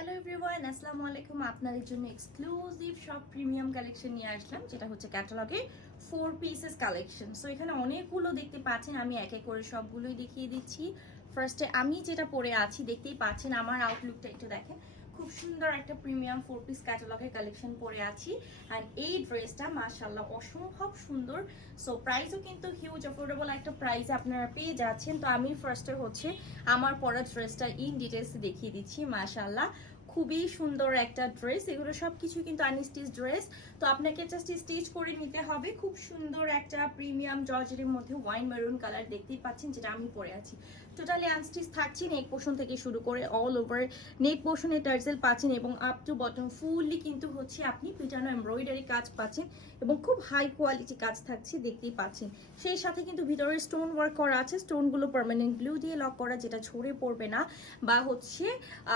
Hello everyone, আসসালামু আলাইকুম। আপনাদের জন্য এক্সক্লুসিভ সব প্রিমিয়াম কালেকশন নিয়ে আসলাম, যেটা হচ্ছে ক্যাটালগে 4 পিসেস কালেকশন। সো এখানে অনেকগুলো দেখতে পাচ্ছেন, আমি এক এক করে সবগুলোই দেখিয়ে দিচ্ছি। ফার্স্টে আমি যেটা পরে আছি দেখতেই পাচ্ছেন, আমার আউটলুকটা একটু দেখেন। খুব সুন্দর একটা প্রিমিয়াম 4 পিস ক্যাটালগের কালেকশন পরে আছি। অ্যান্ড এই ড্রেসটা মাশাআল্লাহ অসম্ভব সুন্দর। সো প্রাইসও কিন্তু হিউজ অ্যাফোর্ডেবল একটা প্রাইসে আপনারা পেয়ে যাচ্ছেন। তো আমি ফার্স্টে হচ্ছে আমার পরা ড্রেসটা ইন ডিটেলসে দেখিয়ে দিচ্ছি। মাশাআল্লাহ খুবই সুন্দর একটা ড্রেস, এগুলো সব কিছু কিন্তু আনস্টিচ ড্রেস। তো আপনাকে জাস্ট স্টিচ করে নিতে হবে। খুব সুন্দর একটা প্রিমিয়াম জর্জেটের মধ্যে ওয়াইন মেরুন কালার দেখতেই পাচ্ছেন, যেটা আমি পরে আছি। টোটালি আনস্টিচ থাকছে, নেক পোর্শন থেকে শুরু করে অল ওভার নেক পোর্শনে টার্সেল পাচ্ছেন এবং আপ টু বটম ফুললি কিন্তু হচ্ছে আপনি পিটানো এমব্রয়ডারি কাজ পাচ্ছেন এবং খুব হাই কোয়ালিটি কাজ থাকছে দেখতেই পাচ্ছেন। সেই সাথে কিন্তু ভিতরে স্টোন ওয়ার্ক করা আছে, স্টোনগুলো পার্মানেন্ট গ্লু দিয়ে লক করা, যেটা ছড়ে পড়বে না বা হচ্ছে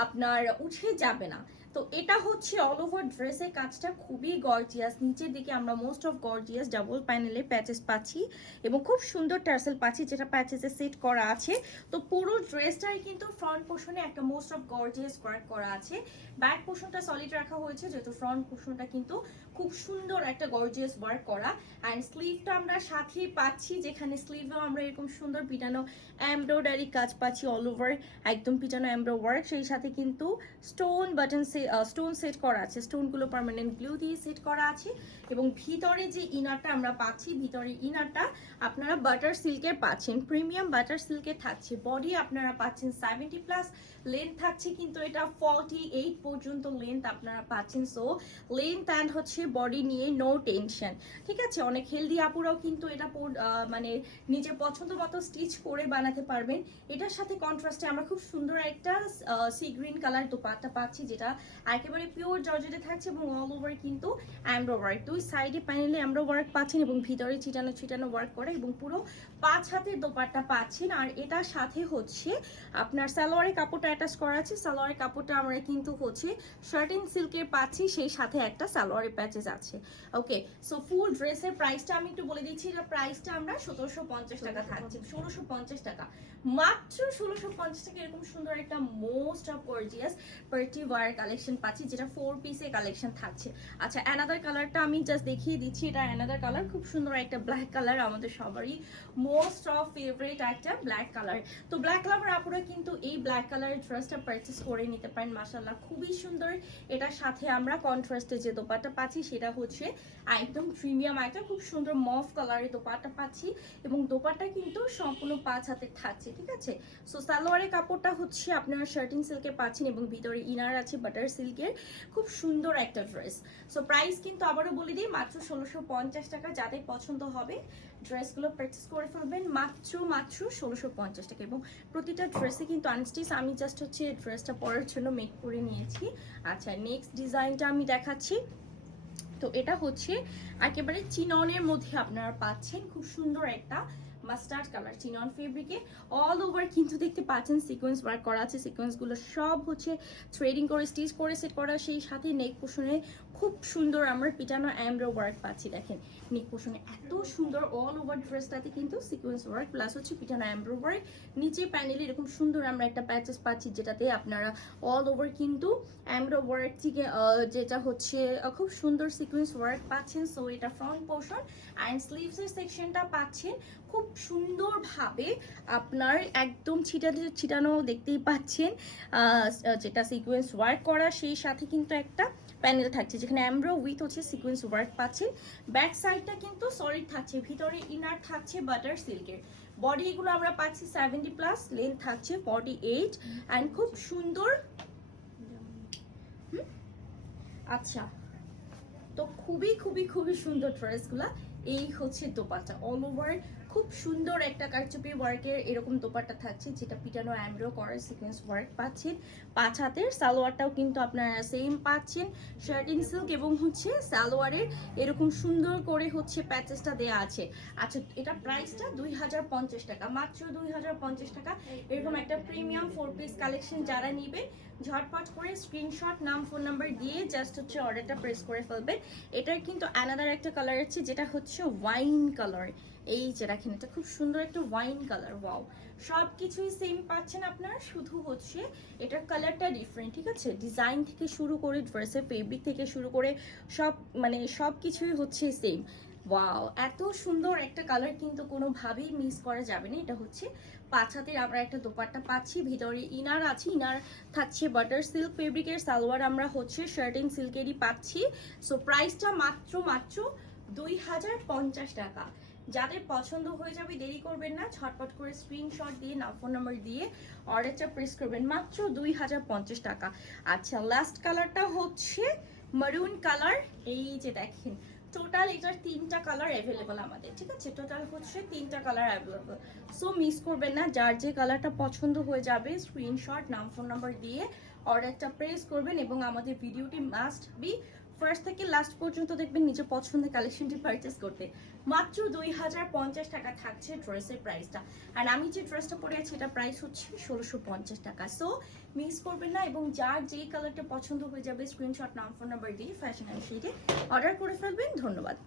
আপনার উঠে যাবে না। তো এটা হচ্ছে অল ওভার ড্রেসের কাজটা খুবই গর্জিয়াস। নিচের দিকে আমরা মোস্ট অফ গর্জিয়াস ডাবল প্যানেলে প্যাচেস পাচ্ছি এবং খুব সুন্দর টার্সেল পাচ্ছি, যেটা প্যাচেসে সেট করা আছে। তো পুরো ড্রেসটাই কিন্তু ফ্রন্ট পোর্শনে একটা মোস্ট অফ গর্জিয়াস ওয়ার্ক করা আছে। ব্যাক পোর্শনটা সলিড রাখা হয়েছে, যেহেতু ফ্রন্ট পোর্শনটা কিন্তু খুব সুন্দর একটা গর্জিয়াস ওয়ার্ক করা। অ্যান্ড স্লিভটা আমরা সাথেই পাচ্ছি, যেখানে স্লিভেও আমরা এরকম সুন্দর পিটানো এমব্রয়ডারি কাজ পাচ্ছি অল ওভার, একদম পিটানো এমব্রো ওয়ার্ক। সেই সাথে কিন্তু স্টোন বাটন স্টোন সেট করা আছে, স্টোনগুলো পার্মানেন্ট গ্লু দিয়ে সেট করা আছে। এবং ভিতরে যে ইনারটা আমরা পাচ্ছি, ভিতরে ইনারটা আপনারা বাটার সিল্কের পাচ্ছেন, প্রিমিয়াম বাটার সিল্কের থাকছে। বডি আপনারা পাচ্ছেন 70+, লেন্থ থাকছে কিন্তু এটা 48 পর্যন্ত লেন্থ আপনারা পাচ্ছেন। সো লেন্থ অ্যান্ড হচ্ছে বডি নিয়ে নো টেনশন, ঠিক আছে। অনেক হেলদি আপুরাও কিন্তু এটা মানে নিজের পছন্দ মতো স্টিচ করে বানাতে পারবেন। এটার সাথে কন্ট্রাস্টে আমরা খুব সুন্দর একটা সি গ্রিন কালার দোপাট্টা পাচ্ছি, যেটা একেবারে পিওর জর্জেটে থাকছে এবং অল ওভার কিন্তু এমব্রো ওয়ার্ক। দুই সাইডে প্যানেলে এমব্রো ওয়ার্ক পাচ্ছেন এবং ভিতরে ছিটানো ছিটানো ওয়ার্ক করে এবং পুরো 5 হাতের দোপাট্টা পাচ্ছেন। আর এটার সাথে হচ্ছে আপনার সালোয়ারের কাপড়টা অ্যাটাচ করা আছে। সালোয়ারের কাপড়টা আমরা কিন্তু হচ্ছে শার্টিন সিল্কের পাচ্ছি, সেই সাথে একটা সালোয়ারের প্যাচেস আছে। ওকে, সো ফুল ড্রেসের প্রাইসটা আমি একটু বলে দিচ্ছি। এটা প্রাইসটা আমরা 1750 টাকা থাকছে, 1650 টাকা, মাত্র 1650 টাকা। এরকম সুন্দর একটা most of gorgeous party wear collection পাচ্ছি, যেটা 4 পিসে কালেকশন থাকছে। আচ্ছা, অ্যানাদার কালারটা আমি জাস্ট দেখিয়ে দিচ্ছি। এটা অ্যানাদার কালার, খুব সুন্দর একটা ব্ল্যাক কালার, আমাদের সবারই মোস্ট অফ ফেভারিট একটা ব্ল্যাক কালার। তো ব্ল্যাক কালার আপনারা কিন্তু এই ব্ল্যাক কালারের ড্রেসটা পারচেস করে নিতে পারেন। মাশাআল্লাহ খুবই সুন্দর। এটার সাথে আমরা কন্ট্রাস্টে যে দোপাট্টা পাচ্ছি, সেটা হচ্ছে একদম প্রিমিয়াম একটা খুব সুন্দর মফ কালারের দোপাট্টা পাচ্ছি এবং দোপাট্টা কিন্তু সম্পূর্ণ 5 হাতের থাকছে, ঠিক আছে। সো সালোয়ারের কাপড়টা হচ্ছে আপনারা শার্টিং সিল্কের পাচ্ছেন এবং ভিতরে ইনার আছে বাটার সিল্কের। খুব সুন্দর একটা ড্রেস। সো প্রাইস কিন্তু আবারও বলে দিই, মাত্র 1650 টাকা। যাদের পছন্দ হবে ড্রেসগুলো পারচেস করে ফেলবেন মাত্র 1650 টাকা। এবং প্রতিটা ড্রেসে কিন্তু আনস্টিচ, আমি জাস্ট হচ্ছে ড্রেসটা পরার জন্য মেক করে নিয়েছি। আচ্ছা, নেক্সট ডিজাইনটা আমি দেখাচ্ছি। তো এটা হচ্ছে একেবারে চিননের মধ্যে আপনারা পাচ্ছেন, খুব সুন্দর একটা মাস্টার্ড কালার চিনন ফেব্রিকে। অল ওভার কিন্তু দেখতে পাচ্ছেন সিকোয়েন্স ওয়ার্ক করা আছে। সিকোয়েন্সগুলো সব হচ্ছে থ্রেডিং করে স্টিচ করে সেট করা। সেই সাথে নেক পোর্শনে খুব সুন্দর আমরা পিটানো এমব্রো ওয়ার্ক পাচ্ছি। দেখেন নেক পোর্শনে এত সুন্দর, অল ওভার ড্রেসটাতে কিন্তু সিকোয়েন্স ওয়ার্ক প্লাস হচ্ছে পিটানো এমব্রো ওয়ার্ক। নিচে প্যানেলে এরকম সুন্দর আমরা একটা প্যাচেস পাচ্ছি, যেটাতে আপনারা অল ওভার কিন্তু এমব্রো ওয়ার্ক থেকে যেটা হচ্ছে খুব সুন্দর সিকোয়েন্স ওয়ার্ক পাচ্ছেন। সো এটা ফ্রন্ট পোর্শন অ্যান্ড স্লিভসের সেকশনটা পাচ্ছেন খুব সুন্দরভাবে আপনার একদম ছিটানো দেখতেই পাচ্ছেন, যেটা সিকোয়েন্স ওয়ার্ক করা। সেই সাথে কিন্তু একটা প্যানেল থাকছে, যেখানে এমব্রো উইথ হচ্ছে সিকোয়েন্স ওয়ার্ক পাচ্ছেন। ব্যাক সাইডটা কিন্তু সলিড থাকছে, ভিতরে ইনার থাকছে বাটার সিল্কের। বডি এগুলো আমরা পাচ্ছি 70+, লেন্থ থাকছে 48 অ্যান্ড খুব সুন্দর। আচ্ছা, তো খুবই খুবই খুবই সুন্দর ড্রেসগুলা। এই হচ্ছে দোপাট্টা, অল ওভার খুব সুন্দর একটা কারচুপি ওয়ার্কের এরকম দোপাট্টা থাকছে, যেটা পিটানো এমব্রো করার সিকোয়েন্স ওয়ার্ক পাচ্ছেন। 5 হাতের সালোয়ারটাও কিন্তু আপনারা সেম পাচ্ছেন, শার্টিং সিল্ক এবং হচ্ছে সালোয়ারের এরকম সুন্দর করে হচ্ছে প্যাচেসটা দেয়া আছে। আচ্ছা, এটা প্রাইসটা 2050 টাকা, মাত্র 2050 টাকা। এরকম একটা প্রিমিয়াম 4 পিস কালেকশন যারা নিবে ঝটপট করে স্ক্রিনশট, নাম, ফোন নাম্বার দিয়ে জাস্ট হচ্ছে অর্ডারটা প্রেস করে ফেলবেন। এটার কিন্তু অ্যানাদার একটা কালার আছে, যেটা হচ্ছে ওয়াইন কালার। এই যে দেখেন এটা খুব সুন্দর একটা ওয়াইন কালার, ওয়াও। সব কিছুই সেম পাচ্ছেন আপনারা, শুধু হচ্ছে এটার কালারটা ডিফারেন্ট, ঠিক আছে? ডিজাইন থেকে শুরু করে ড্রেসের ফেব্রিক থেকে শুরু করে সব মানে সব কিছুই হচ্ছে সেম। ওয়াও, এত সুন্দর একটা কালার কিন্তু কোনোভাবেই মিস করা যাবে না। এটা হচ্ছে 5 হাতের আমরা একটা দোপাট্টা পাচ্ছি, ভিতরে ইনার আছে, ইনার থাকছে বাটার সিল্ক ফেব্রিকের, সালোয়ার আমরা হচ্ছে শার্টিং সিল্কেরই পাচ্ছি। সো প্রাইসটা মাত্র 2050 টাকা। যাদের পছন্দ হয়ে যাবে দেরি করবেন না, ঝটপট করে স্ক্রিনশট দিয়ে নাম ফোন নাম্বার দিয়ে অর্ডারটা প্রেস করবেন, মাত্র 2050 টাকা। আচ্ছা, লাস্ট কালারটা হচ্ছে মারুন কালার। এই যে দেখেন টোটাল এটার 3টা কালার অ্যাভেলেবল আমাদের, ঠিক আছে? টোটাল হচ্ছে 3টা কালার অ্যাভেলেবল। সো মিস করবেন না, যার যে কালারটা পছন্দ হয়ে যাবে স্ক্রিনশট নাম ফোন নাম্বার দিয়ে অর্ডারটা প্রেস করবেন, এবং আমাদের ভিডিওটি মাস্ট বি ফার্স্ট থেকে লাস্ট পর্যন্ত দেখবেন নিজের পছন্দের কালেকশনটি পারচেস করতে। মাত্র 2050 টাকা থাকছে ড্রেসের প্রাইসটা। আর আমি যে ড্রেসটা পরে আছি এটা প্রাইস হচ্ছে 1650 টাকা। সো মিস করবেন না, এবং যার যেই কালারটা পছন্দ হয়ে যাবে স্ক্রিনশট নাম ফোন নাম্বার দিয়ে ফ্যাশন অ্যান্ড শিটে অর্ডার করে ফেলবেন। ধন্যবাদ।